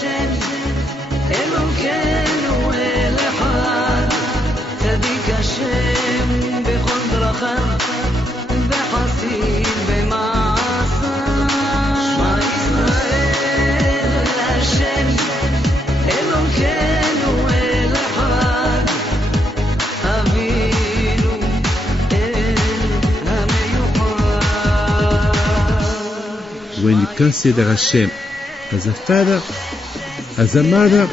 Hashem, Elokeinu El Echad, Tzadik Hashem, Bechol Drachav, Bechassid B'ma'asav. Shema Yisrael Hashem, Elokeinu El Echad, Avinu El HaMeyuchad. When you consider Hashem as a father, as a mother,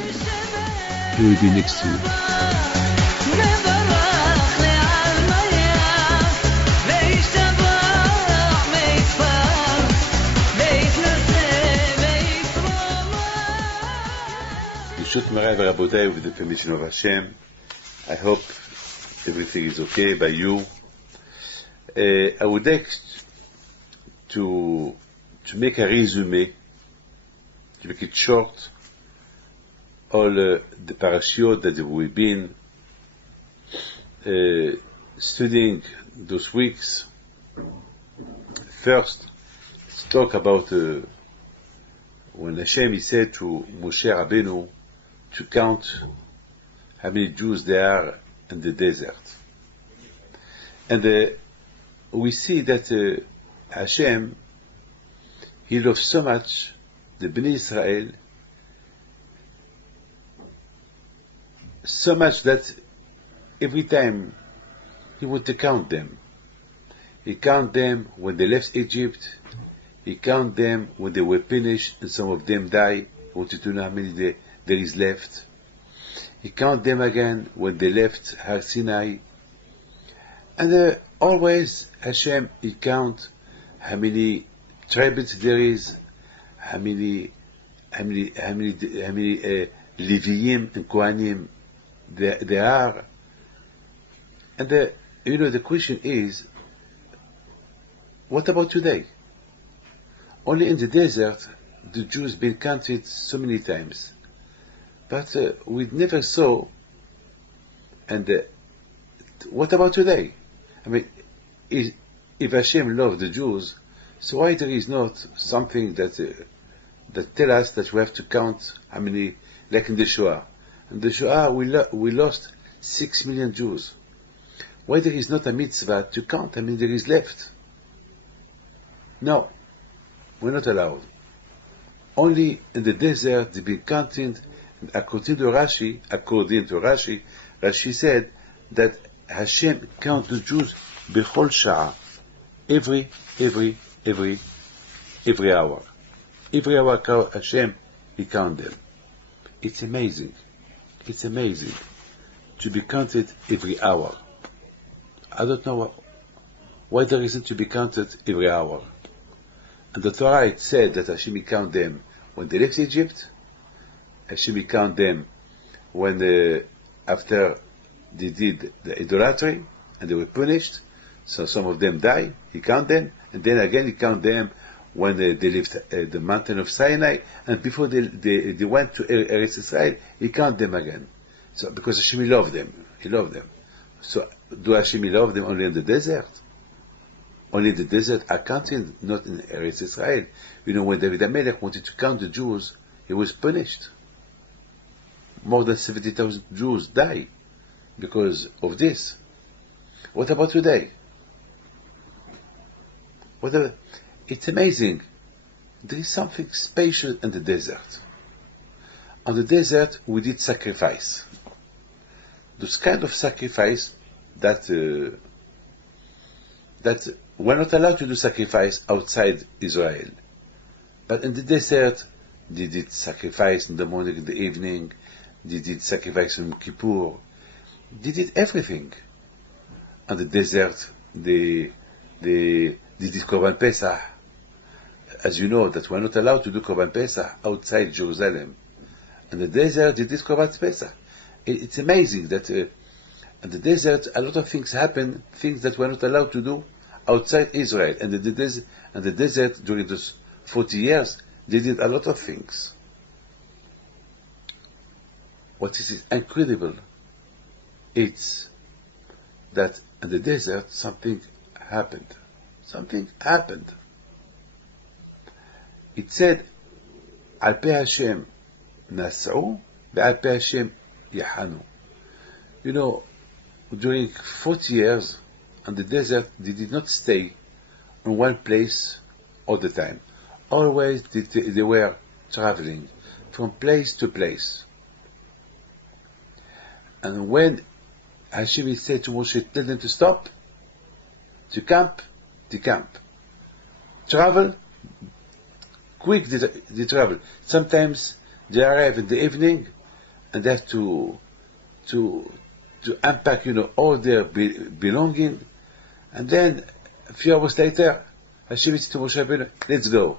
He will be next to you. Yeshut Morai V'Rabotai, with the permission of Hashem, I hope everything is okay by you. I would like to make a resume, to make it short, all the parashiot that we've been studying those weeks. First, let's talk about when Hashem he said to Moshe Rabbeinu to count how many Jews there are in the desert. And we see that Hashem, He loves so much the Bnei Israel, so much that every time He would to count them. He count them when they left Egypt. He count them when they were punished and some of them died. He wanted to know how many there is left. He count them again when they left Har Sinai. And always Hashem, He count how many tribes there is, how many Leviim and Kohanim there are. And the question is, what about today? Only in the desert the Jews been counted so many times, but we never saw. And what about today? I mean, if Hashem loved the Jews, so why there is not something that tell us that we have to count how many, like in the Shoah? In the Shoah we lost 6 million Jews. Why there is not a mitzvah to count how many there is left? No, we're not allowed. Only in the desert they be counted. According to Rashi, Rashi said that Hashem count the Jews bechol sha'ah, every hour. Every hour Hashem, He count them. It's amazing. It's amazing to be counted every hour. I don't know why there isn't to be counted every hour. And the Torah it said that Hashem count them when they left Egypt. Hashem count them when after they did the idolatry and they were punished. So some of them died. He count them, and then again He count them when they left the mountain of Sinai, and before they went to Eretz Israel, He count them again. So because Hashem loved them, He loved them. So do Hashem love them only in the desert? Only the desert are counted, not in Eretz Israel. When David HaMelech wanted to count the Jews, he was punished. More than 70,000 Jews died because of this. What about today? It's amazing. There is something special in the desert. On the desert, we did sacrifice. This kind of sacrifice that we're not allowed to do sacrifice outside Israel. But in the desert, they did sacrifice in the morning, in the evening. They did sacrifice in Kippur. They did everything. On the desert, they did Korban Pesach. As you know, that we're not allowed to do Korban Pesach outside Jerusalem. In the desert, they did Korban Pesach. It's amazing that in the desert, a lot of things happen, things that we're not allowed to do outside Israel. And in the desert, during those 40 years, they did a lot of things. What is incredible, it's that in the desert, something happened. Something happened. It said, Al Pei Hashem, נסעו ועל פי השם יחנו. You know, during 40 years on the desert, they did not stay in one place all the time. Always they were traveling from place to place. And when Hashem said to Moshe, tell them to stop, to camp, they camp. Travel, quick they travel. Sometimes they arrive in the evening and they have to unpack, all their belonging. And then a few hours later, Hashem said to Moshe Rabbeinu, let's go.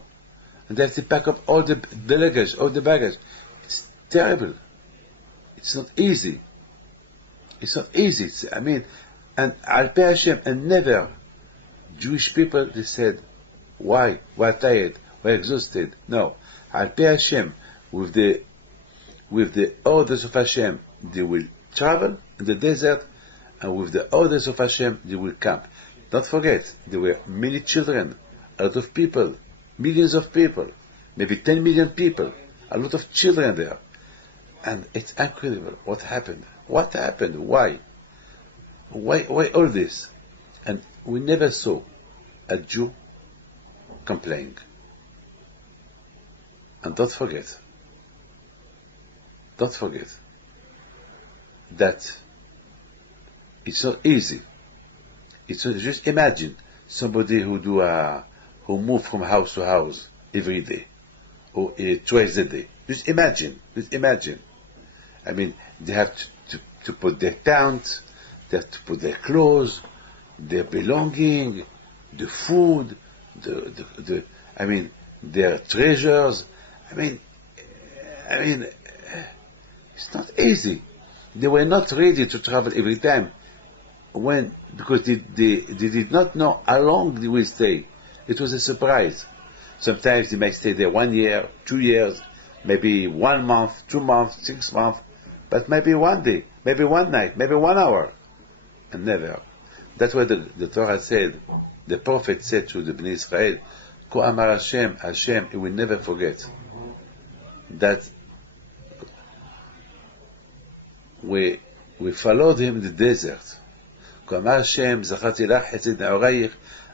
And they have to pack up all the luggage, all the baggage. It's terrible. It's not easy. It's not easy. And Al Pi Hashem, and never Jewish people, they said, why? We're tired, we're exhausted. No. Al Pi Hashem, with the orders of Hashem, they will travel in the desert, and with the orders of Hashem, they will camp. Don't forget, there were many children, a lot of people, millions of people, maybe 10 million people, a lot of children there. And it's incredible what happened. What happened? Why? Why all this? And we never saw a Jew complaining. And don't forget that it's not easy. It's not, just imagine somebody who move from house to house every day, or twice a day. Just imagine. They have to put their tent, they have to put their clothes, their belonging, the food, their treasures. It's not easy. They were not ready to travel every time, because they did not know how long they will stay. It was a surprise. Sometimes they might stay there 1 year, 2 years, maybe 1 month, 2 months, 6 months, but maybe 1 day, maybe 1 night, maybe 1 hour, and never. That's why the Torah said, the prophet said to the Bnei Israel, Ko Amar Hashem, he will never forget that we followed him in the desert. Ko Amar Hashem, Zacharti lach chesed na'orayich,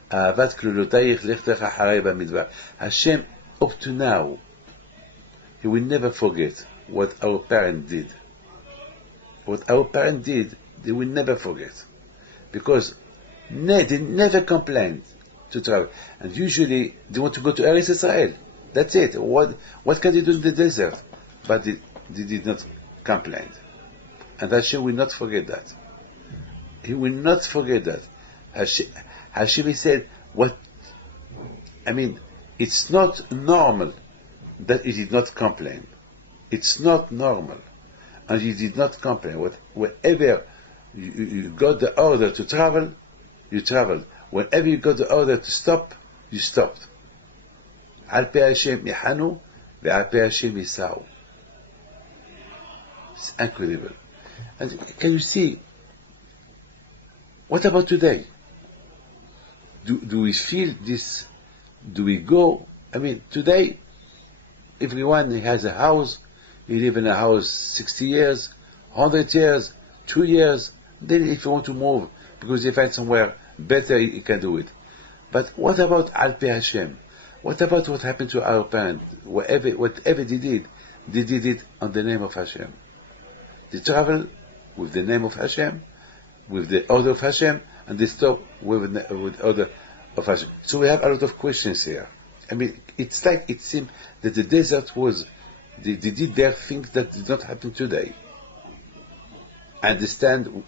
ahavat klulotayich lechtech acharei b'midbar. Hashem, up to now, he will never forget what our parents did. What our parents did, they will never forget. Because they never complained to travel. And usually, they want to go to Eretz Israel. That's it. What can they do in the desert? But they did not complain. And Hashem will not forget that. He will not forget that. Hashem said, it's not normal that he did not complain. It's not normal. And he did not complain. Whenever you got the order to travel, you traveled. Whenever you got the order to stop, you stopped. Al Pi Hashem yahanu, ve'al Pi Hashem yisau. It's incredible. And can you see, what about today? Do we feel this? Do we go? Today, everyone has a house. You live in a house 60 years, 100 years, 2 years. Then if you want to move, because you find somewhere better, you can do it. But what about Al Pi Hashem? What about what happened to our parents? Whatever they did it on the name of Hashem. They travel with the name of Hashem, with the order of Hashem, and they stop with the order of Hashem. So we have a lot of questions here. It's like it seemed that the desert was, they did their things that did not happen today. I understand,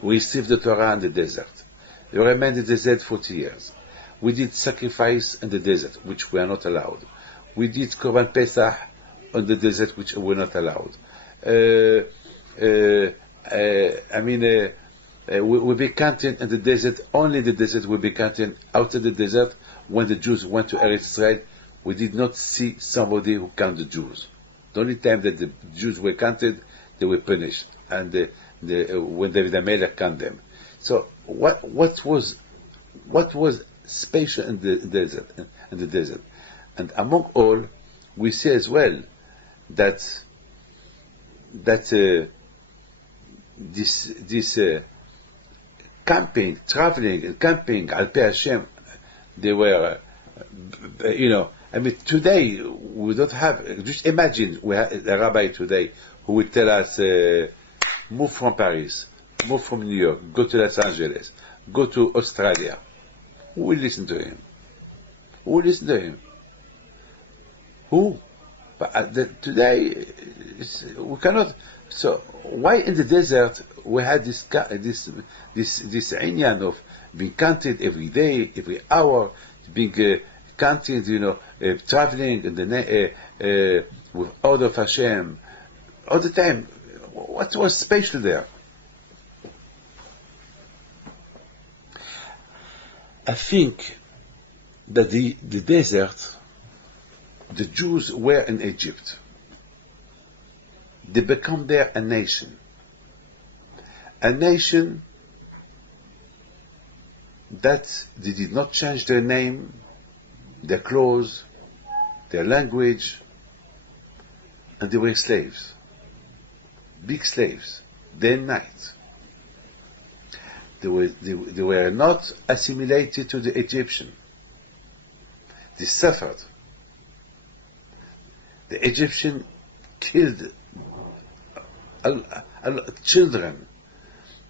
we received the Torah in the desert. We remained in the desert 40 years. We did sacrifice in the desert, which we are not allowed. We did Korban Pesach on the desert, which we are not allowed. We'll be counting in the desert, only the desert will be counting. Outside the desert, when the Jews went to Eretz Israel, we did not see somebody who counted the Jews. The only time that the Jews were counted, they were punished. And when David HaMelech counted them. So what was special in the desert? And among all, we see as well that this camping, traveling and camping al Pi Hashem, they were, I mean, today we don't have. Just imagine we have a rabbi today who will tell us, move from Paris, move from New York, go to Los Angeles, go to Australia. Who will listen to him? Who will listen to him? Who? But today we cannot. So why in the desert we had this inyan of being counted every day, every hour, being counted, traveling in the with order of Hashem all the time. What was special there? I think that the desert, the Jews were in Egypt. They become there a nation. A nation that they did not change their name, their clothes, their language, and they were slaves. Big slaves, day and night. They were not assimilated to the Egyptian. They suffered. The Egyptian killed children.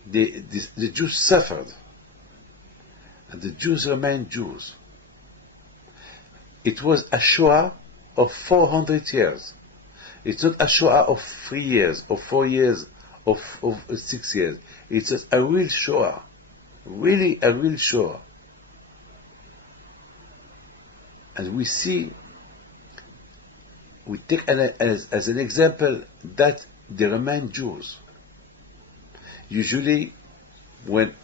The Jews suffered. And the Jews remained Jews. It was a Shoah of 400 years. It's not a Shoah of 3 years, or 4 years, of 6 years. It's just a real Shoah. Really a real Shoah. And we take as an example that they remain Jews. Usually when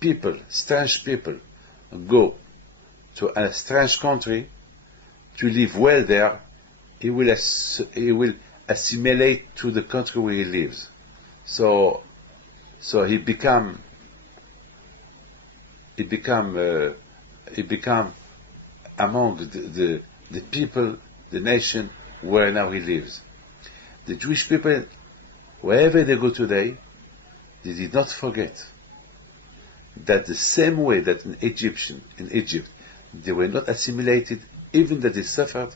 people, strange people, go to a strange country to live well there, he will assimilate to the country where he lives. So he become among the people, the nation where now he lives. The Jewish people, wherever they go today, they did not forget that the same way that in Egypt, they were not assimilated, even that they suffered.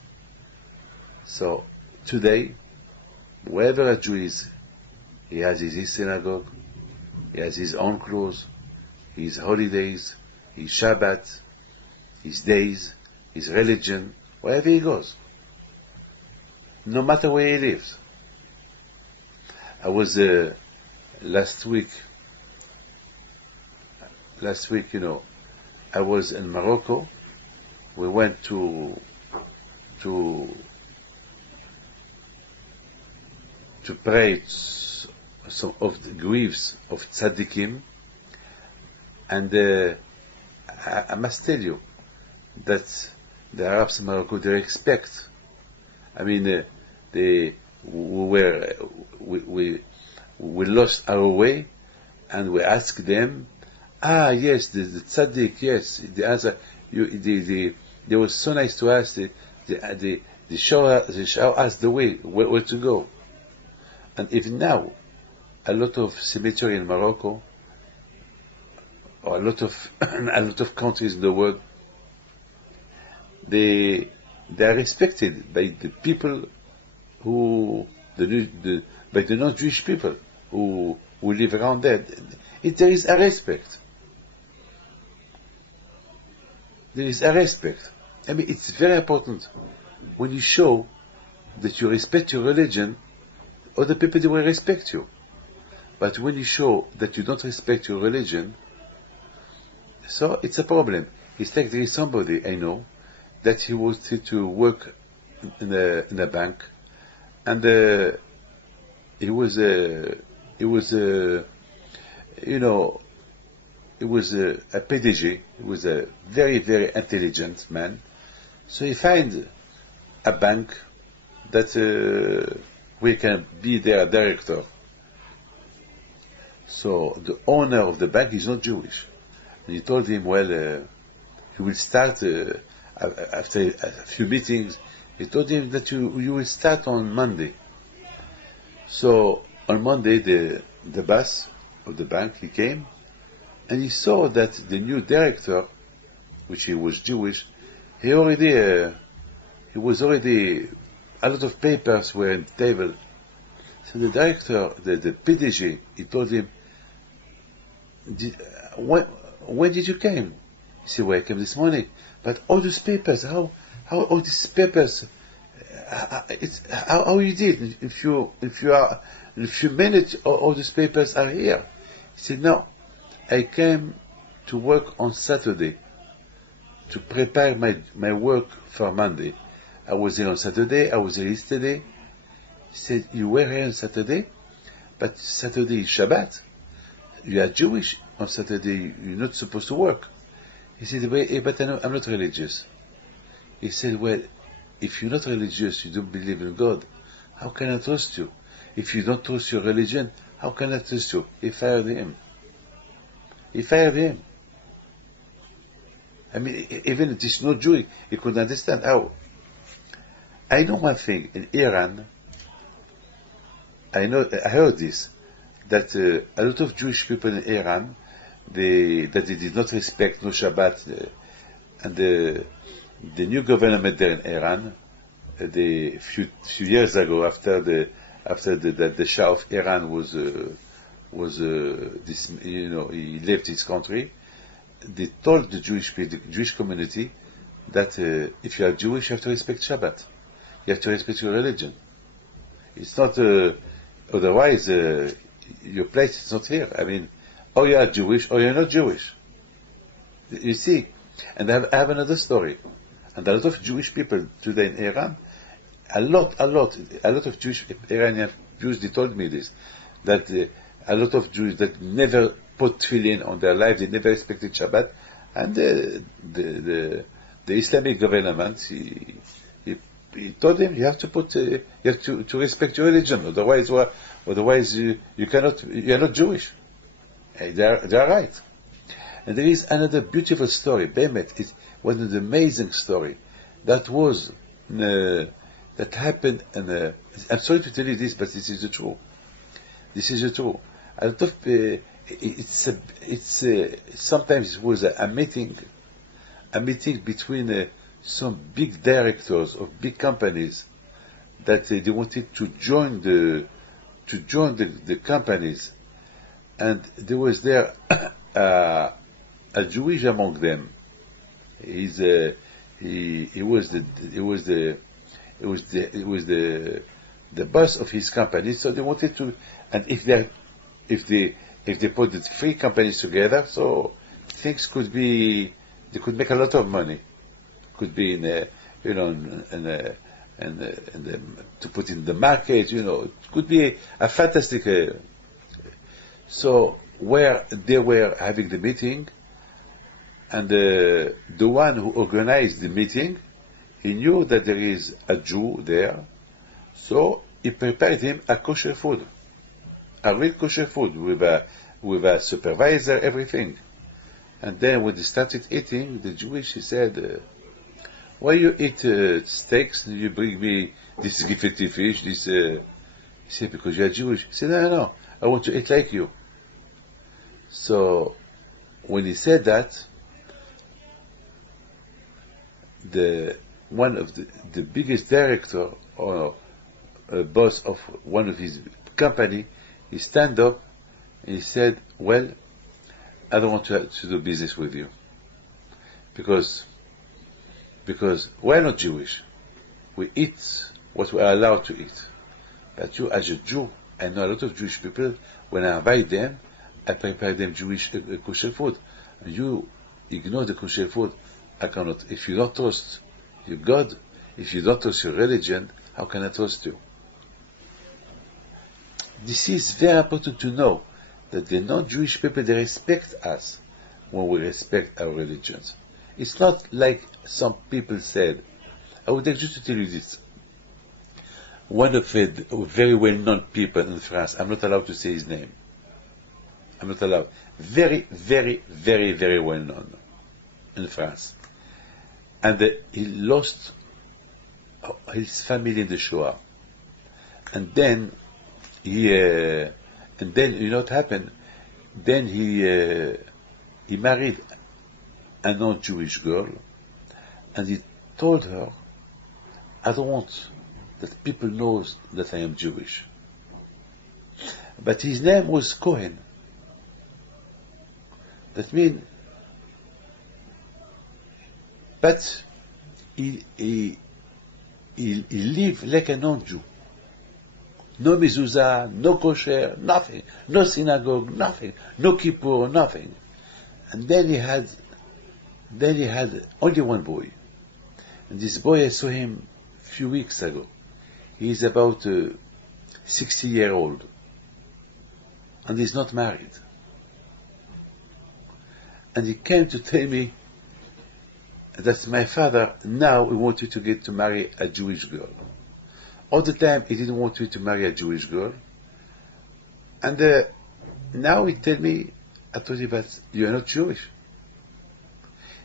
So today, wherever a Jew is, he has his synagogue, he has his own clothes, his holidays, his Shabbat, his days, his religion, wherever he goes, no matter where he lives. I was last week, I was in Morocco. We went to pray some of the graves of tzaddikim, and I must tell you that the Arabs in Morocco, they respect. I mean, we lost our way, and we asked them, yes, the tzaddik, yes. The answer, they were so nice to us. They show us the way where to go. And even now, a lot of cemetery in Morocco, or a lot of countries in the world, they are respected by the people by the non-Jewish people who live around there. There is a respect. There is a respect. I mean, it's very important when you show that you respect your religion, other people, they will respect you. But when you show that you don't respect your religion, so it's a problem. It's like there is somebody I know that he wanted to work in a bank, and he was a PDG. He was a very, very intelligent man. So he find a bank that we can be their director. So the owner of the bank is not Jewish. And he told him, well, he will start after a few meetings. He told him that you will start on Monday. So on Monday, the boss of the bank, he came, and he saw that the new director, which he was Jewish, he was already, a lot of papers were on the table. So the director, the PDG, he told him, when did you came? He said, well, I came this morning. But all these papers, how all these papers, how you did? If you manage, all these papers are here. He said, no, I came to work on Saturday to prepare my work for Monday. I was here on Saturday, I was here yesterday. He said, you were here on Saturday, but Saturday is Shabbat. You are Jewish, on Saturday you're not supposed to work. He said, well, but I'm not religious. He said, well, if you're not religious, you don't believe in God, how can I trust you? If you don't trust your religion, how can I trust you? He fired him. I mean, even if it's not Jewish, he could understand how. I know one thing, in Iran, I heard this, that a lot of Jewish people in Iran, they did not respect no Shabbat, and the new government there in Iran, a few years ago, after the Shah of Iran he left his country, they told the Jewish community that if you are Jewish, you have to respect Shabbat. You have to respect your religion. It's not, otherwise, your place is not here. I mean, or you are Jewish or you're not Jewish. You see? And I have another story. And a lot of Jewish people today in Iran, a lot of Jewish Iranian Jews, they told me this, that a lot of Jews that never put tefillin on their life, they never respected Shabbat, and the Islamic government, he told them, you have to respect your religion, otherwise you cannot, you are not Jewish. They are right. And there is another beautiful story. Bemet, it was an amazing story that happened. And I'm sorry to tell you this, but this is the truth. This is the truth. A lot of sometimes it was a meeting between some big directors of big companies that they wanted to join the companies, and there was there a Jewish among them. He was the boss of his company. So they wanted to, and if they put the three companies together, so things could be, they could make a lot of money. Could be to put in the market, it could be a fantastic. So where they were having the meeting, and the one who organized the meeting, he knew that there is a Jew there, so he prepared him a kosher food, a real kosher food with a supervisor, everything. And then when they started eating, the Jewish, he said, why you eat steaks and you bring me this gefilte fish, this, he said, because you are Jewish. He said, no, I want to eat like you. So when he said that, one of the biggest director or boss of one of his company, he stand up and he said, well, I don't want to do business with you because we're not Jewish. We eat what we are allowed to eat. But you, as a Jew, I know a lot of Jewish people, when I invite them, I prepare them Jewish kosher food. And you ignore the kosher food. I cannot. If you don't trust your God, if you don't trust your religion, how can I trust you? This is very important to know, that the non-Jewish people, they respect us when we respect our religions. It's not like some people said. I would like just to tell you this. One of the very well-known people in France, I'm not allowed to say his name. I'm not allowed. Very, very, very, very well-known in France. And he lost his family in the Shoah. And then you know what happened? Then he married a non-Jewish girl, and he told her, I don't want that people knows that I am Jewish. But his name was Cohen. That means, but he lived like a non-Jew. No mezuzah, no kosher, nothing. No synagogue, nothing. No kippur, nothing. And then he had only one boy. And this boy, I saw him a few weeks ago. He is about 60 years old. And he's not married. And he came to tell me that my father now wanted to get to marry a Jewish girl. All the time he didn't want me to marry a Jewish girl. And now he tell me, I told him, but you are not Jewish.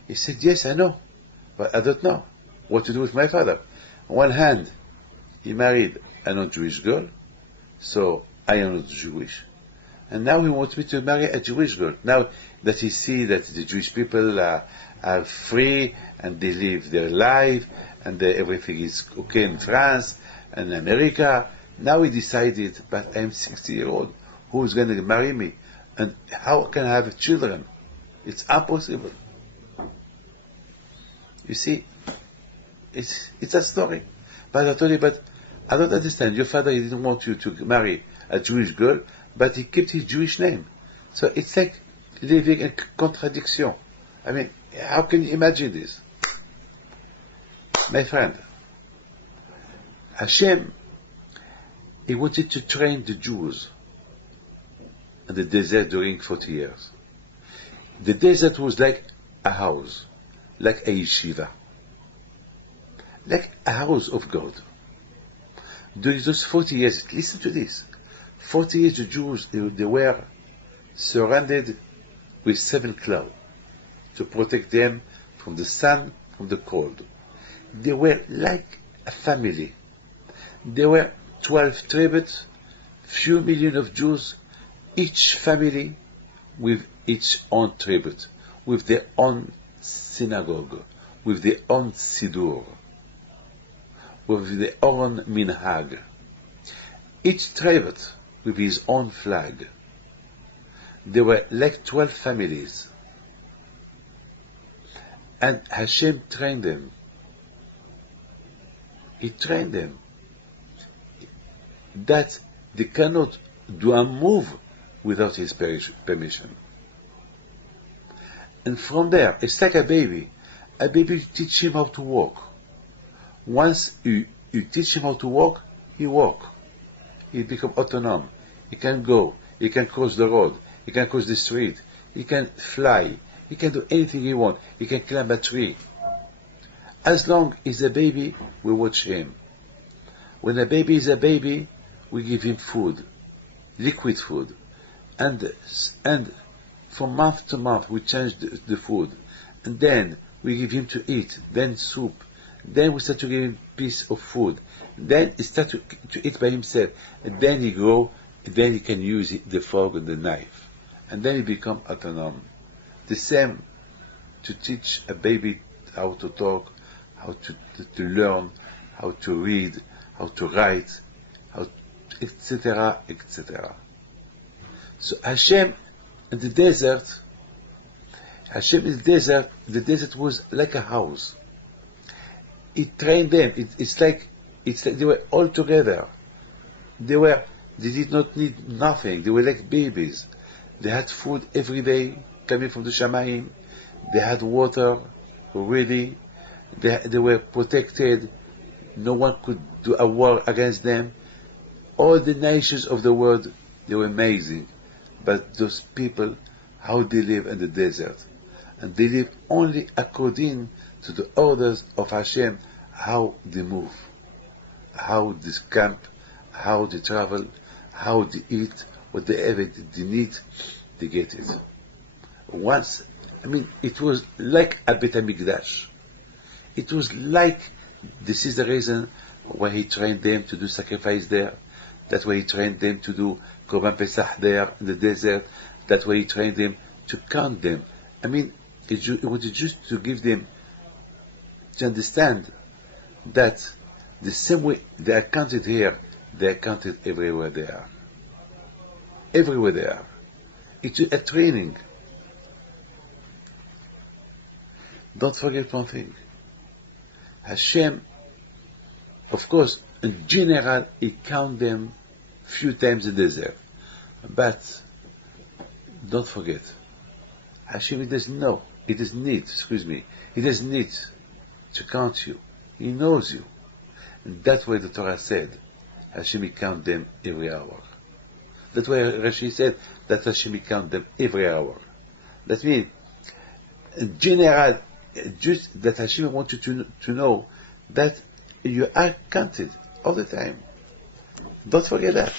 He said, yes, I know, but I don't know what to do with my father. On one hand, he married a non-Jewish girl, so I am not Jewish. And now he wants me to marry a Jewish girl. Now that he sees that the Jewish people are free and they live their life and everything is okay in France and America, now he decided, but I'm 60 years old. Who's going to marry me? And how can I have children? It's impossible. You see, it's a story. But I told you, but I don't understand. Your father, he didn't want you to marry a Jewish girl, but he kept his Jewish name. So it's like living in contradiction. I mean, how can you imagine this? My friend, Hashem, he wanted to train the Jews in the desert during 40 years. The desert was like a house, like a yeshiva, like a house of God. During those 40 years, listen to this, 40 years the Jews, they were surrounded with 7 clouds to protect them from the sun, from the cold. They were like a family. There were 12 tribes, few million of Jews, each family with its own tribute, with their own synagogue, with their own siddur, with their own minhag. Each tribe with his own flag. There were like 12 families. And Hashem trained them. He trained them that they cannot do a move without his permission. And from there, it's like a baby. A baby, you teach him how to walk. Once you teach him how to walk, he walks. He becomes autonomous. He can go. He can cross the road. He can cross the street. He can fly. He can do anything he wants. He can climb a tree. As long as a baby, we watch him. When a baby is a baby, we give him food, liquid food. And from month to month, we change the food. And then we give him to eat, then soup. Then we start to give him a piece of food. Then he starts to eat by himself. And then he grows, and then he can use the fork and the knife. And then he becomes autonomous. The same to teach a baby how to talk, how to learn, how to read, how to write, etc., etc. So Hashem in the desert, the desert was like a house. He trained them. It's like they were all together. They did not need nothing. They were like babies. They had food every day coming from the Shamayim. They had water ready. They were protected. No one could do a war against them. All the nations of the world, they were amazing. But those people, how they live in the desert. And they live only according to the orders of Hashem, how they move, how they camp, how they travel, how they eat, whatever they need, they get it. Once, it was like a Bet HaMikdash. It was like This is the reason why he trained them to do sacrifice there. That's why he trained them to do Korban Pesach there in the desert. That's why he trained them to count them. I mean, it was just to give them to understand that the same way they are counted here, they are counted everywhere they are. Everywhere they are. It's a training. Don't forget one thing. Hashem, of course, in general, he count them few times in the desert. But don't forget, Hashem, he doesn't know. He doesn't need, he doesn't need to count you. He knows you. And that's why the Torah said, Hashem, he count them every hour. That's why Rashi said that Hashem, he count them every hour. That means, in general, just that Hashem wants you to know that you are counted all the time. Don't forget that.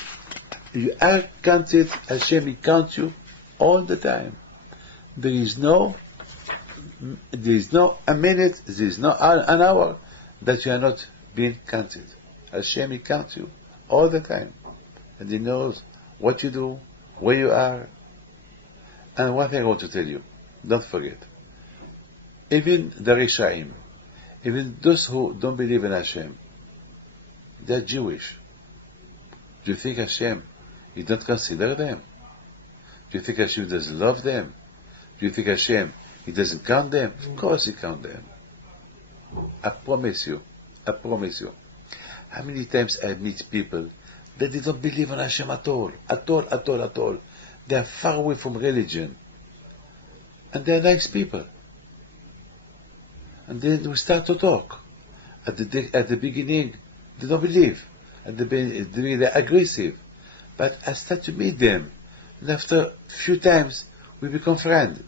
You are counted, Hashem, he counts you all the time. There is no a minute, there is no an hour that you are not being counted. Hashem, he counts you all the time. And he knows what you do, where you are. And one thing I want to tell you, don't forget, even the Rishaim, even those who don't believe in Hashem, they're Jewish. Do you think Hashem, he don't consider them? Do you think Hashem doesn't love them? Do you think Hashem, he doesn't count them? Of course he counts them. I promise you. How many times I meet people that they don't believe in Hashem at all. They are far away from religion. And they are nice people. And then we start to talk. At the beginning, they don't believe. At the beginning, they're aggressive. But I start to meet them. And after a few times, we become friends.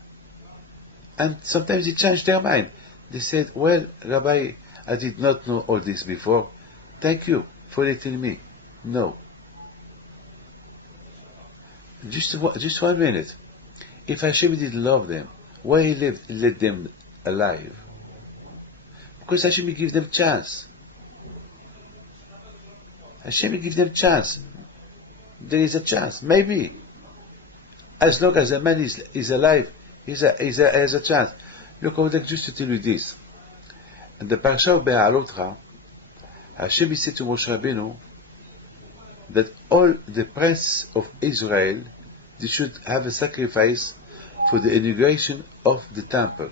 And sometimes they change their mind. They said, well, Rabbi, I did not know all this before. Thank you for letting me know. Just 1 minute. If Hashem did love them, why he let them alive? Because Hashem will give them chance. Hashem will give them chance. There is a chance, maybe. As long as a man is alive, he has a chance. Look, I would like just to tell you this. In the Parsha of Be'alotcha, Hashem said to Moshe Rabbeinu that all the princes of Israel, they should have a sacrifice for the inauguration of the temple.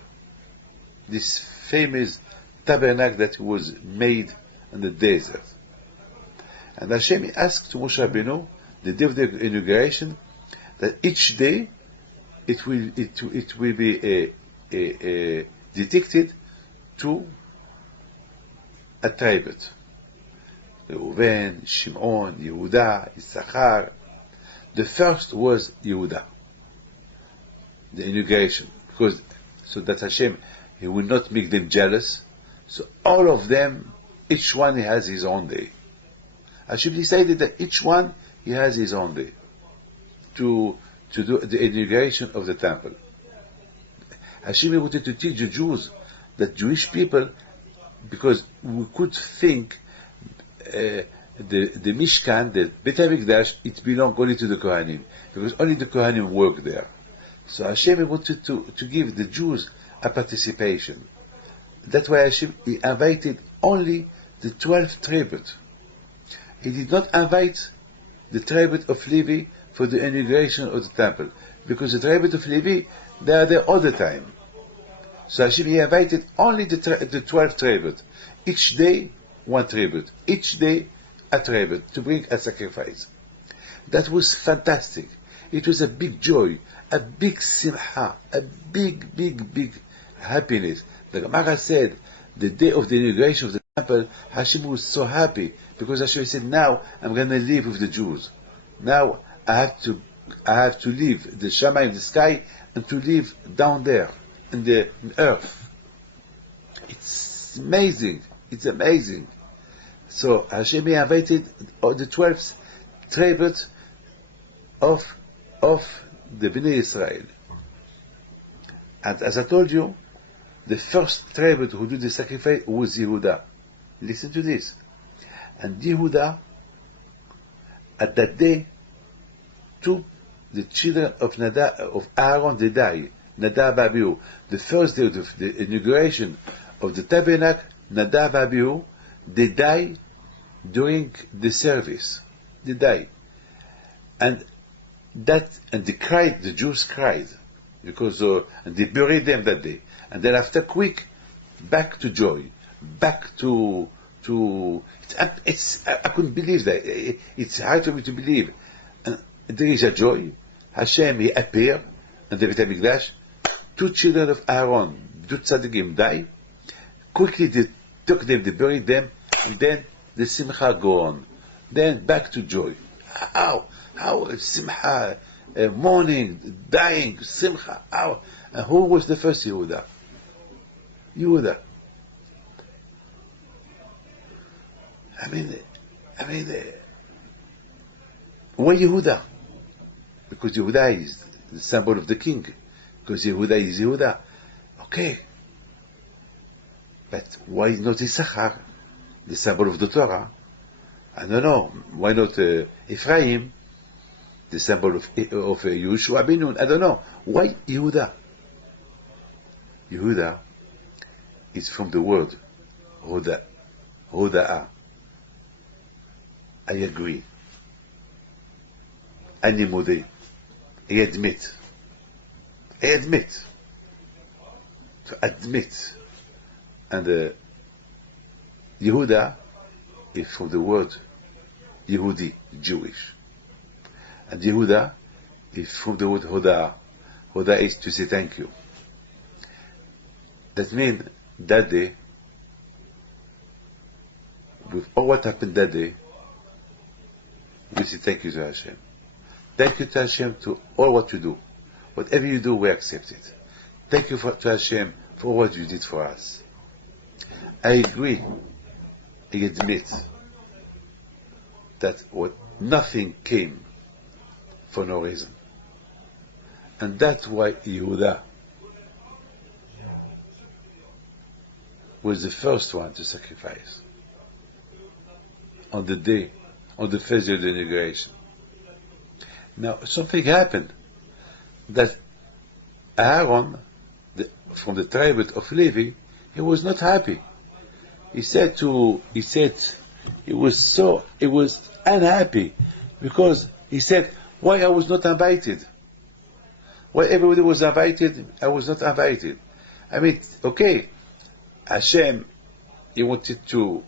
This famous tabernacle that was made in the desert. And Hashem asked to Moshe Rabbeinu, the day of the inauguration, that each day it will be detected to a tribe. Reuven, Shimon, Yehuda, Issachar. The first was Yehuda. The inauguration. Because, so that Hashem, he will not make them jealous. So all of them, each one has his own day. Hashem decided that each one, he has his own day. To do the inauguration of the temple. Hashem wanted to teach the Jews, that Jewish people, because we could think the Mishkan, the Beit HaMikdash, it belonged only to the Kohanim, because only the Kohanim worked there. So Hashem wanted to give the Jews a participation. That's why Hashem he invited only the 12 tribes. He did not invite the tribe of Levi for the inauguration of the temple, because the tribe of Levi, they are there all the time. So Hashem he invited only the 12 tribes. Each day, one tribute. Each day, a tribute, to bring a sacrifice. That was fantastic. It was a big joy, a big simcha, a big happiness. The Gemara said, the day of the inauguration of the temple, Hashem was so happy, because Hashem said, now I'm going to live with the Jews. Now I have to leave the Shammai in the sky and to live down there in the earth. It's amazing. It's amazing. So Hashem invited the 12 tribes of the Bnei Israel. And as I told you, the first tribe who did the sacrifice was Yehuda. Listen to this. And Yehuda, at that day, took the children of Aaron, they died. Nadab Abihu. The first day of the inauguration of the tabernacle, Nadab Abihu, they died during the service. They died. And they cried, the Jews cried, because and they buried them that day. And then after quick, back to joy, back to I couldn't believe that. It's hard for me to believe. And there is a joy. Hashem, he appeared in the Beit HaMikdash. Two children of Aaron, two tzaddikim, died. Quickly they took them, they buried them, and then the simcha go on. Then back to joy. How simcha, mourning, dying, simcha. How? And who was the first Yehuda? Yehuda. I mean, why Yehuda? Because Yehuda is the symbol of the king. Because Yehuda is Yehuda. Okay. But why not Issachar, the symbol of the Torah? I don't know. Why not Ephraim, the symbol of Yehoshua ben Nun? I don't know. Why Yehuda? Yehuda is from the word Hoda'ah. I agree. Ani modé. I admit. To admit. And Yehuda is from the word Yehudi, Jewish. And Yehuda is from the word Hoda'ah. Hoda'ah is to say thank you. That means that day, with all what happened that day, we say thank you to Hashem. Thank you to Hashem to all what you do. Whatever you do, we accept it. Thank you to Hashem for what you did for us. I agree. I admit that nothing came for no reason. And that's why Yehuda was the first one to sacrifice on the day, on the first day of the inauguration. Now, something happened that Aaron, from the tribe of Levi, he was not happy. He was unhappy because he said, why I was not invited? Why everybody was invited, I was not invited? I mean, okay, Hashem, he wanted to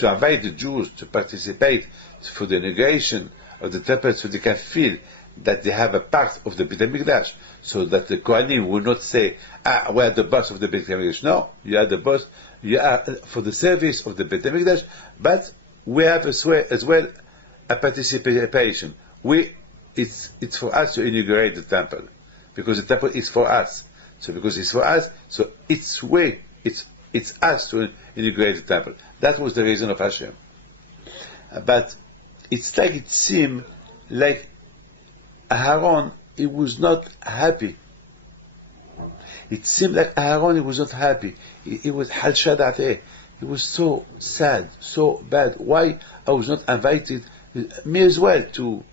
invite the Jews to participate for the inauguration of the temple, so they can feel that they have a part of the Beit HaMikdash, so that the Kohanim will not say, we are the boss of the Beit HaMikdash. No, you are the boss, you are for the service of the Beit HaMikdash, but we have as well a participation. It's for us to inaugurate the temple, because the temple is for us. So because it's for us, so it's us to inaugurate the temple. That was the reason of Hashem. But it's like it seemed like Aaron, he was not happy. It seemed like Aaron, he was not happy. He was hal shadateh. He was so sad, so bad. Why I was not invited, me as well, to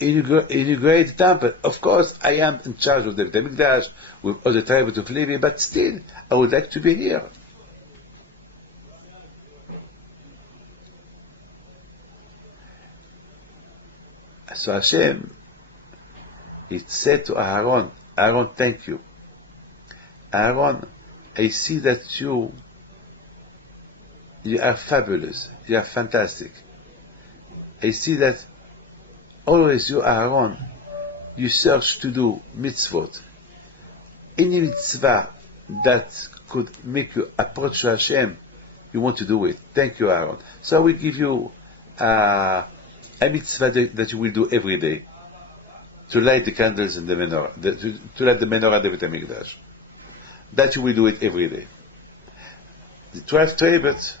inaugurate the temple? Of course, I am in charge of the Beit HaMikdash with all the tribes of Levi, but still, I would like to be here. So Hashem, it said to Aaron, thank you. Aaron, I see that you are fabulous, you are fantastic. I see that always you, Aaron, you search to do mitzvot. Any mitzvah that could make you approach Hashem, you want to do it. Thank you, Aaron. So I will give you a mitzvah that you will do every day, to light the candles in the menorah, to light the menorah in the Beit HaMikdash. That you will do it every day. The 12 tribes,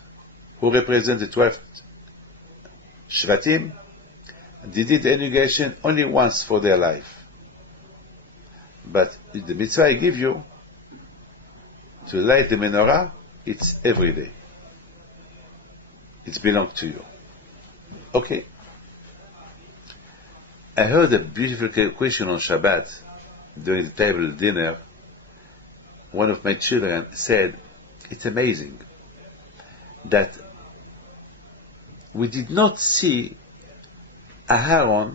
who represent the 12 Shvatim, they did the inauguration only once for their life. But the mitzvah I give you, to light the menorah, it's every day. It belongs to you. Okay. I heard a beautiful question on Shabbat during the table dinner. One of my children said, it's amazing that we did not see Aharon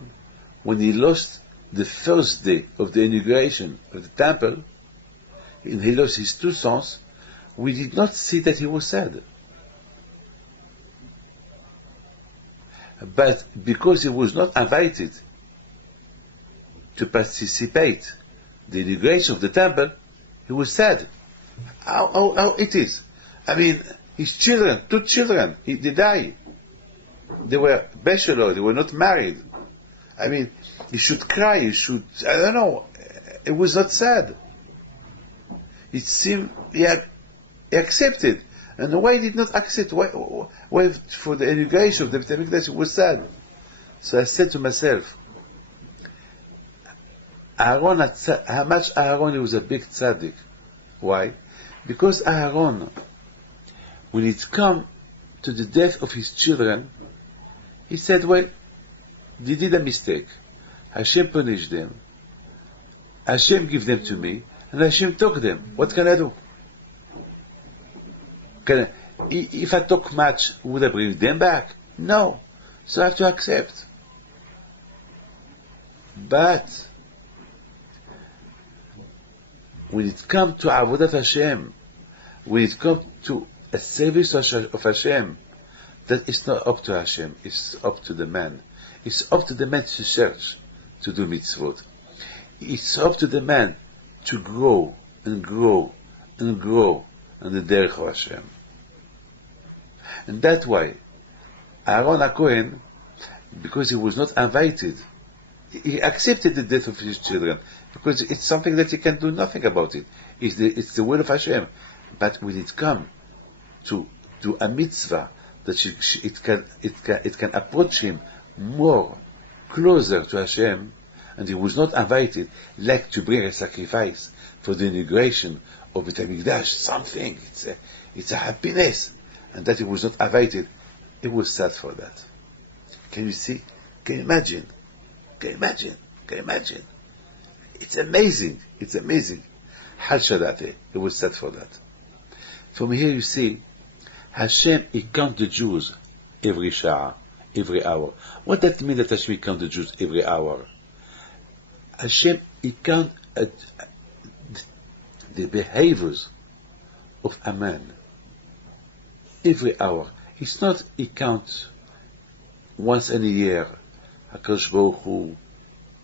when he lost the first day of the inauguration of the temple, and he lost his two sons. We did not see that he was sad. But because he was not invited to participate in the inauguration of the temple, he was sad. How it is? I mean, his children, two children, they died. They were bachelor, they were not married. I mean, he should cry, I don't know. It was not sad. It seemed he accepted. And why he did not accept? Why for the inauguration of the Beit HaMikdash it was sad? So I said to myself, how much Aaron was a big tzaddik. Why? Because Aaron, when it come to the death of his children, he said, well, they did a mistake. Hashem punished them. Hashem give them to me, and Hashem took them. What can I do? If I talk much, would I bring them back? No. So I have to accept. But when it comes to Avodat Hashem, when it comes to a service of Hashem, that is not up to Hashem, it's up to the man. It's up to the man to search, to do mitzvot. It's up to the man to grow and grow and grow in the derech of Hashem. And that's why Aaron HaKohen, because he was not invited, he accepted the death of his children, because it's something that he can do nothing about it. It's the will of Hashem. But when it comes to a mitzvah, that it can approach him more closer to Hashem, and he was not invited, like to bring a sacrifice for the inauguration of Beit HaMikdash, something, it's a happiness, and that he was not invited, he was sad for that. Can you see? Can you imagine? Can you imagine? Can you imagine? It's amazing. It's amazing. Hal Shadate, he was sad for that. From here you see, Hashem, he count the Jews every shah, every hour. What does that mean that Hashem count the Jews every hour? Hashem, he count the behaviors of a man every hour. It's not he count once in a year. HaKadosh Baruch Hu,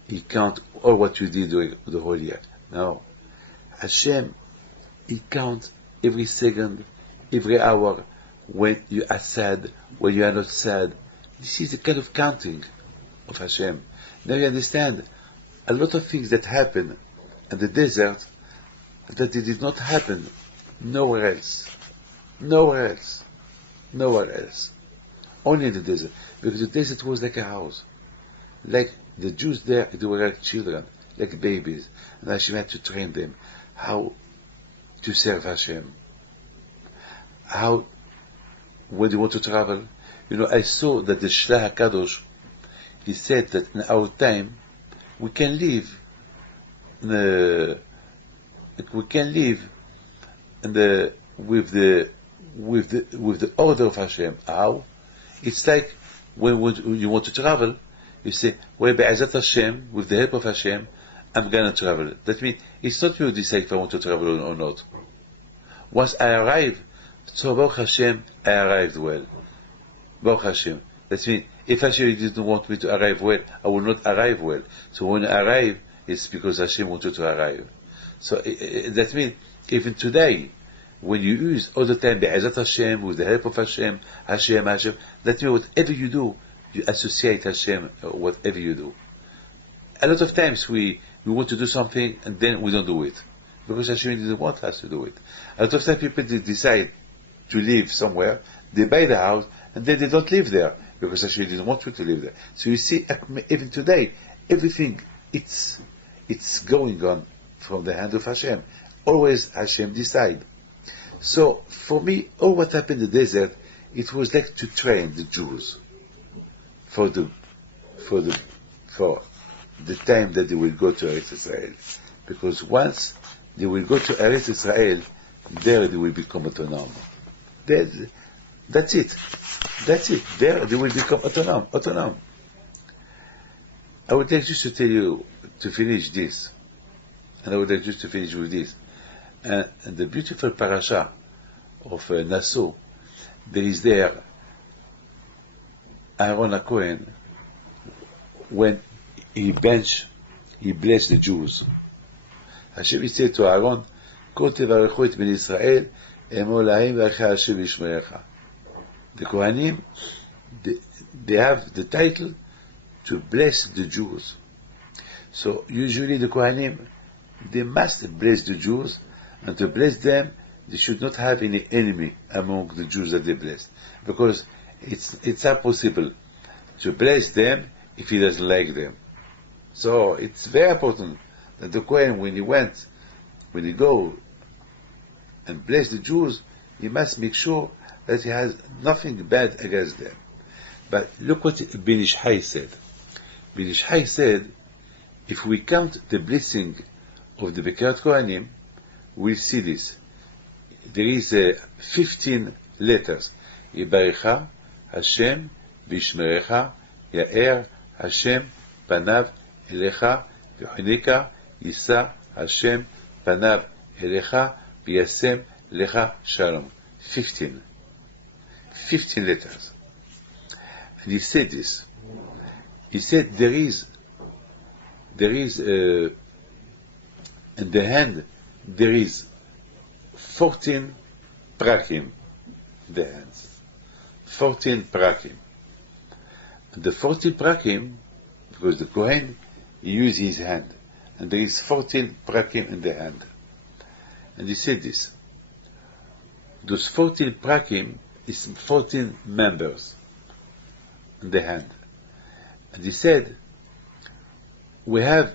he count all what you did during the whole year. No. Hashem, he count every second, every hour, when you are sad, when you are not sad. This is the kind of counting of Hashem. Now you understand, a lot of things that happen in the desert, that it did not happen nowhere else. Nowhere else. Nowhere else. Only in the desert. Because the desert was like a house. Like the Jews there, they were like children, like babies. And Hashem had to train them how to serve Hashem. How, when they want to travel, I saw that the Shlach HaKadosh, he said that in our time, we can live with the order of Hashem. How? It's like when you want to travel, you say, well, Be'ezat Hashem, with the help of Hashem, I'm going to travel. That means it's not you who decide if I want to travel or not. Once I arrive, so Baruch Hashem, I arrived well. Baruch Hashem. That means if Hashem didn't want me to arrive well, I will not arrive well. So when I arrive, it's because Hashem wanted to arrive. So that means even today, when you use all the time Be'ezat Hashem, with the help of Hashem, Hashem, that means whatever you do, you associate Hashem, whatever you do. A lot of times we want to do something and then we don't do it, because Hashem didn't want us to do it. A lot of times people decide to live somewhere, they buy the house, and then they don't live there, because Hashem didn't want you to live there. So you see, even today, everything, it's going on from the hand of Hashem. Always Hashem decide. So, for me, all what happened in the desert, it was like to train the Jews for the time that they will go to Eretz Israel. Because once they will go to Eretz Israel, there they will become autonomous. That's it. There they will become autonomous. I would like just to tell you, to finish this, and I would like just to finish with this. And the beautiful parasha of Nassau, there is there Aaron HaKohen, when he blessed the Jews. Hashem said to Aaron, "Kol tevarechu et bnei Israel, emor lahem v'achei Hashem yishmerecha." The Kohanim, they have the title to bless the Jews. So usually the Kohanim, they must bless the Jews, and to bless them, they should not have any enemy among the Jews that they bless, because it's impossible to bless them if he doesn't like them. So it's very important that the Kohen, when he go and bless the Jews, he must make sure that he has nothing bad against them. But look what Ben Ish Chai said. Ben Ish Chai said, if we count the blessing of the Bekerat Kohanim, we'll see this. There is 15 letters. Yibarecha Hashem v'yishmerecha, Ya'er Hashem panav elecha v'yochineka, Yisa Hashem panav elecha v'yasem lecha shalom. 15 letters. And he said this. He said there is in the hand there is 14 prakim in the hands. 14 prakim. And the 14 prakim, because the Kohen, he used his hand, and there is 14 prakim in the hand. And he said this. Those 14 prakim is 14 members in the hand. And he said, we have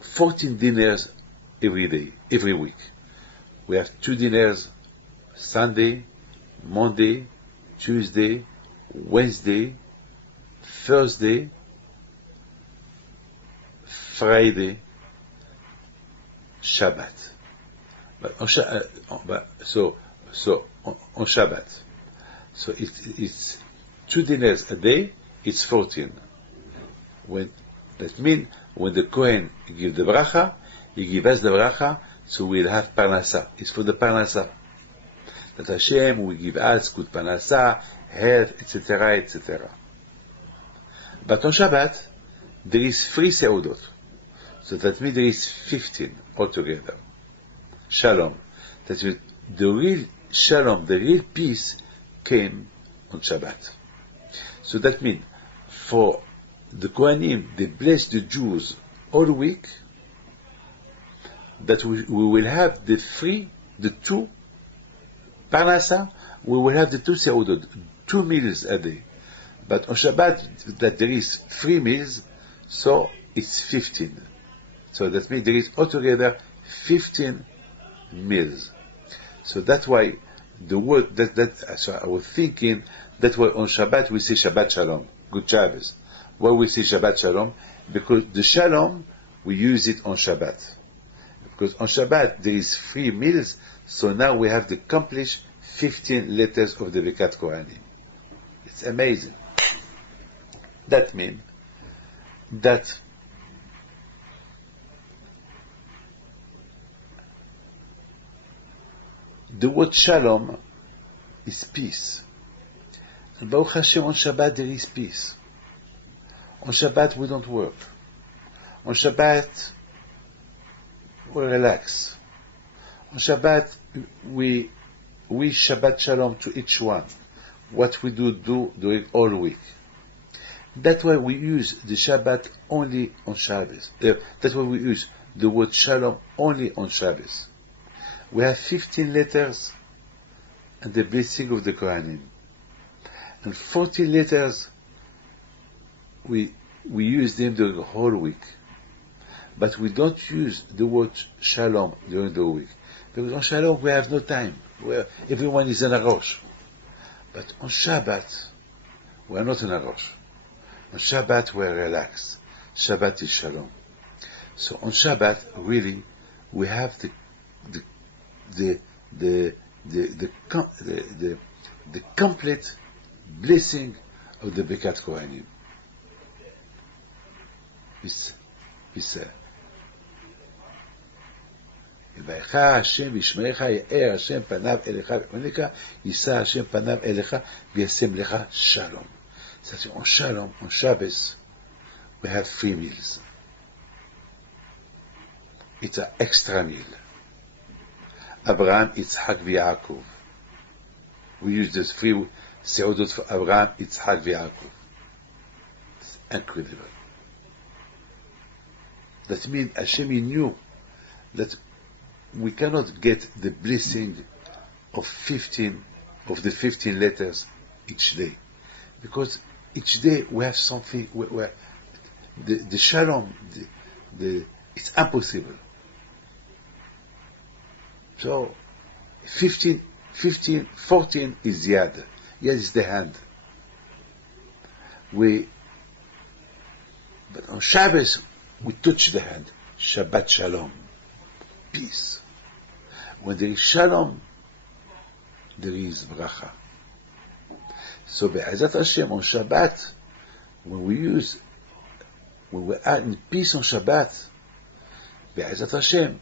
14 dinners every day, every week. We have 2 dinners Sunday, Monday, Tuesday, Wednesday, Thursday, Friday, Shabbat. But on Shabbat, so it's 2 dinners a day. It's 14. That means when the Kohen gives the bracha, he gives us the bracha, so we'll have parnasa. It's for the parnasa. That Hashem will give us good parnasa, health, etc., etc. But on Shabbat, there is 3 seudot. So that means there is 15 altogether. Shalom. That means the real shalom, the real peace came on Shabbat. So that means for the Kohanim, they bless the Jews all week, that we will have the 2 parnasa, we will have the 2 seudot, 2 meals a day. But on Shabbat, that there is 3 meals, so it's 15. So that means there is altogether 15 meals. So that's why the word so I was thinking that's why on Shabbat we say Shabbat Shalom, good Shabbos. Why we say Shabbat Shalom? Because the Shalom we use it on Shabbat. Because on Shabbat there is 3 meals, so now we have accomplished 15 letters of the Bekerat Kohanim. It's amazing. That means that the word Shalom is peace. And Baruch Hashem, on Shabbat there is peace. On Shabbat we don't work. On Shabbat we relax. On Shabbat we Shabbat Shalom to each one. What we do during all week. That's why we use the Shabbat only on Shabbos. That's why we use the word Shalom only on Shabbos. We have 15 letters and the blessing of the Kohanim. And 14 letters, we use them during the whole week. But we don't use the word Shalom during the week. Because on Shalom we have no time. Everyone is in a rush. But on Shabbat, we're not in a rush. On Shabbat, we're relaxed. Shabbat is Shalom. So on Shabbat, really, we have the complete blessing of the Birkat Kohanim. יברכך השם וישמרך, יאר השם פניו אליך ויחונך, יישא השם פניו אליך וישם לך שלום. So on Shalom, on Shabbos, we have 3 meals. It's an extra meal. Abraham, Yitzhak, Yaakov. We use these 3 seudot for Abraham, Yitzhak, Yaakov. It's incredible. That means Hashem knew that we cannot get the blessing of the 15 letters each day, because each day we have something where the shalom, it's impossible. So 15, 14 is yad. Yad is the hand. But on Shabbos we touch the hand. Shabbat shalom, peace. When there is shalom, there is bracha. So Be'ezat Hashem on Shabbat, when we are in peace on Shabbat, Be'ezat Hashem,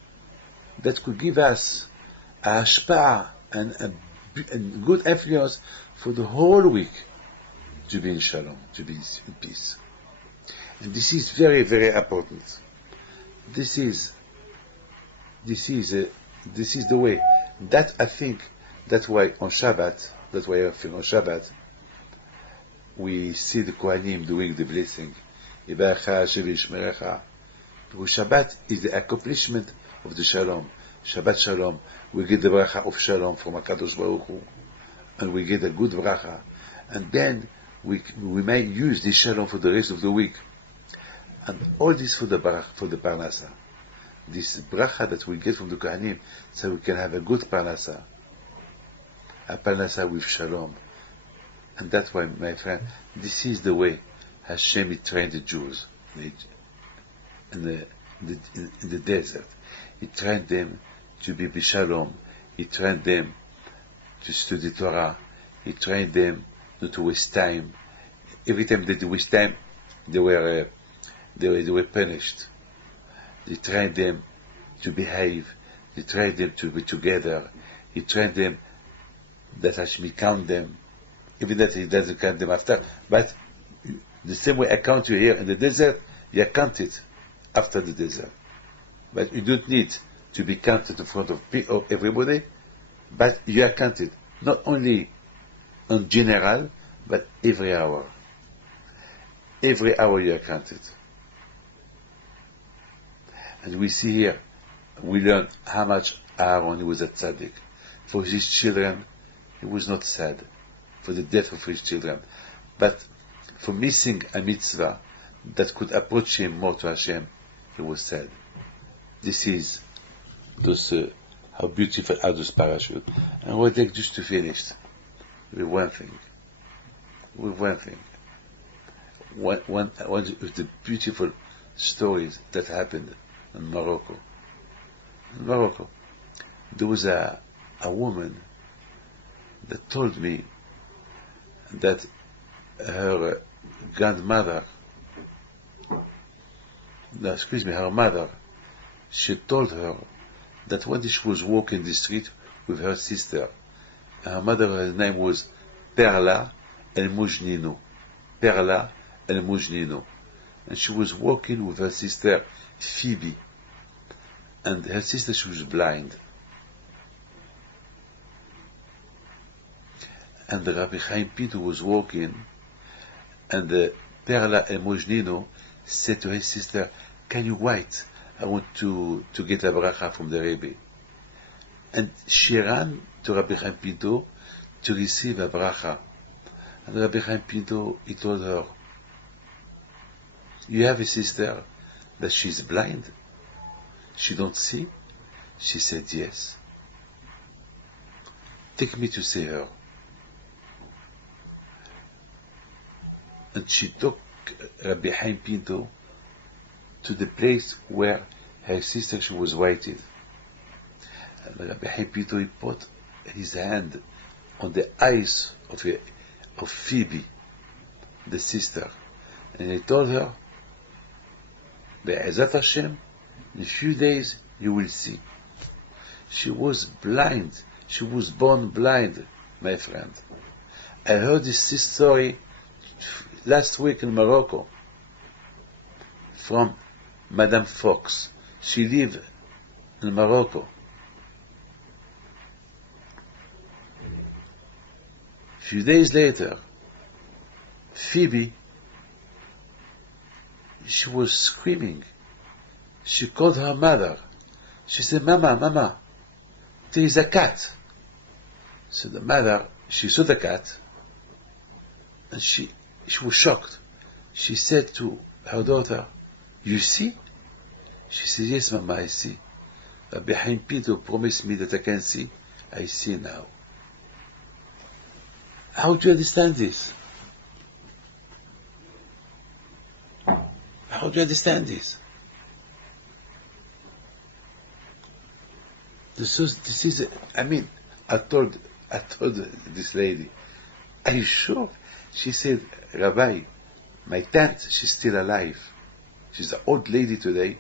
that could give us a hashpa'ah and good influence for the whole week to be in shalom, to be in peace. And this is very, very important. This is the way. That I think that's why on Shabbat, on Shabbat, we see the Kohanim doing the blessing. Because Shabbat is the accomplishment of the Shalom. Shabbat Shalom, we get the bracha of Shalom from HaKadosh Baruch Hu, and we get a good bracha, and then we may use this Shalom for the rest of the week, and all this for the Parnasa. This bracha that we get from the Kohanim, so we can have a good Parnasa, a Parnasa with Shalom. And that's why, my friend, this is the way Hashem trained the Jews in the desert. He trained them to be b'shalom. He trained them to study Torah. He trained them not to waste time. Every time they waste time, they were punished. He trained them to behave. He trained them to be together. He trained them that Hashem count them, even that He doesn't count them after. But the same way I count you here in the desert, you are counted after the desert. But you don't need to be counted in front of everybody, but you are counted not only in general, but every hour. Every hour you are counted. And we see here, we learn how much Aaron was a tzaddik. For his children, he was not sad for the death of his children, but for missing a mitzvah that could approach him more to Hashem, he was sad. This is how beautiful are those parachutes. And I would like just to finish with one thing. One of the beautiful stories that happened in Morocco. In Morocco, there was a woman that told me that her mother, she told her that when she was walking the street with her sister, her mother's name was Perla El Mujnino. Perla El Mujnino. And she was walking with her sister Phoebe. And her sister, she was blind. And the Rabbi Chaim Pinto was walking, and Perla El Mujnino said to his sister, "Can you wait? I want to get a bracha from the Rebbe." And she ran to Rabbi Chaim Pinto to receive a bracha. And Rabbi Chaim Pinto, he told her, "You have a sister that she's blind? She don't see?" She said, "Yes." "Take me to see her." and she took Rabbi Chaim Pinto to the place where her sister she was waiting. And Rabbi Chaim Pinto, he put his hand on the eyes of Phoebe, the sister, and he told her, Be'ezat Hashem, in a few days you will see. She was blind. She was born blind, my friend. I heard this story last week in Morocco from Madame Fox. She lived in Morocco. A few days later, Phoebe, she was screaming. She called her mother. She said, Mama, Mama, there is a cat. So the mother, she saw the cat, and she was shocked. She said to her daughter, you see? She said, yes, Mama, I see. Rabbi Chaim Pinto promised me that I can see. I see now. How do you understand this? How do you understand this? This is, I mean, I told this lady, are you sure? She said, Rabbi, my aunt, she's still alive. She's an old lady today,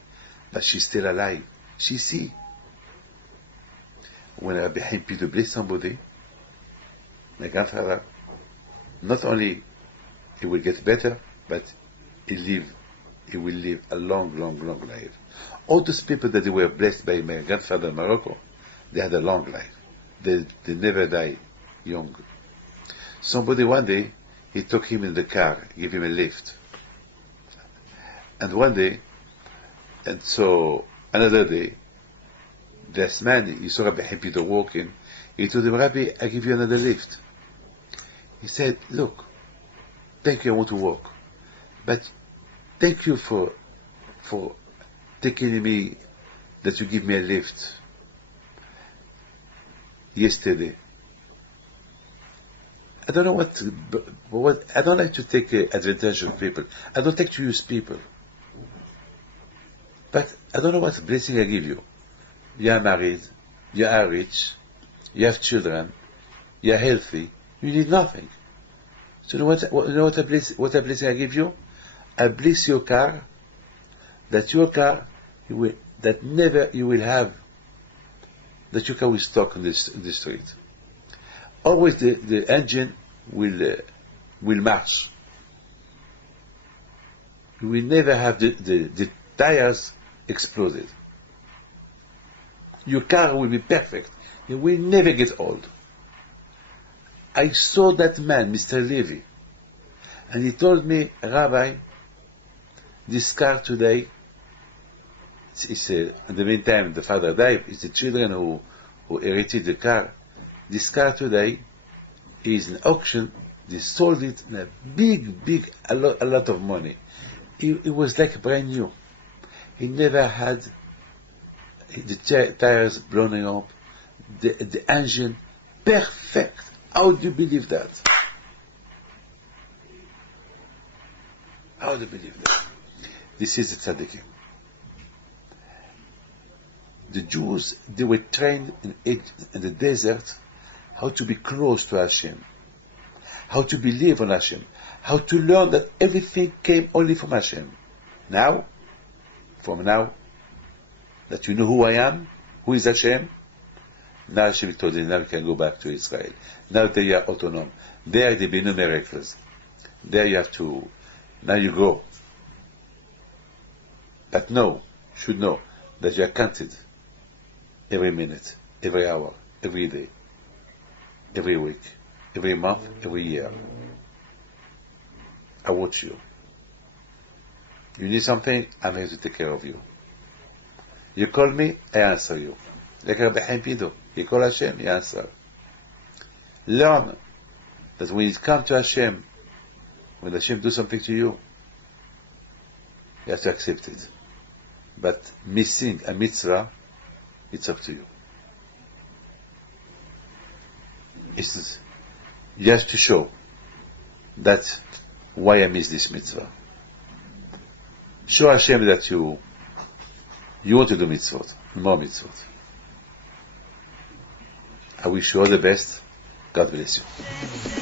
but she's still alive. She see. When Rabbi Chaim Pinto blessed somebody, my grandfather, not only he will get better, but he will live a long, long, long life. All those people that they were blessed by my grandfather in Morocco, they had a long life. They never die young. Somebody one day, he took him in the car, gave him a lift. And one day, and so another day, this man, he saw Rabbi Chaim Pinto walking, he told him, Rabbi, I give you another lift. He said, look, thank you, I want to walk. But thank you for taking me, that you give me a lift yesterday. I don't know what I don't like to take advantage of people. I don't like to use people. But I don't know what blessing I give you. You are married, you are rich, you have children, you are healthy, you need nothing. So you know what a blessing I give you? I bless your car, that your car that never you will have, that your car will stop in the street. Always the engine will march. You will never have the tires exploded. Your car will be perfect. You will never get old. I saw that man, Mr. Levy, and he told me, Rabbi, this car today, in the meantime the father died, it's the children who inherited the car. This car today is an auction. They sold it in a lot of money. It was like brand new. He never had the tires blown up, the engine perfect. How do you believe that? How do you believe that? This is the tzaddikim. The Jews, they were trained in the desert how to be close to Hashem, how to believe on Hashem, how to learn that everything came only from Hashem. From now, that you know who I am, who is Hashem, now Hashem told them, now you can go back to Israel. Now they are autonomous. There there be no miracles. There you have to, now you go. But should know that you are counted every minute, every hour, every day, every week, every month, every year. I watch you. You need something, I'm here to take care of you. You call me, I answer you. Like Rabbi Chaim Pinto, you call Hashem, he answer. Learn that when you come to Hashem, when Hashem do something to you, you have to accept it. But missing a mitzvah, it's up to you. You have to show that why I miss this mitzvah. Show Hashem that you want to do mitzvot, more mitzvot. I wish you all the best. God bless you.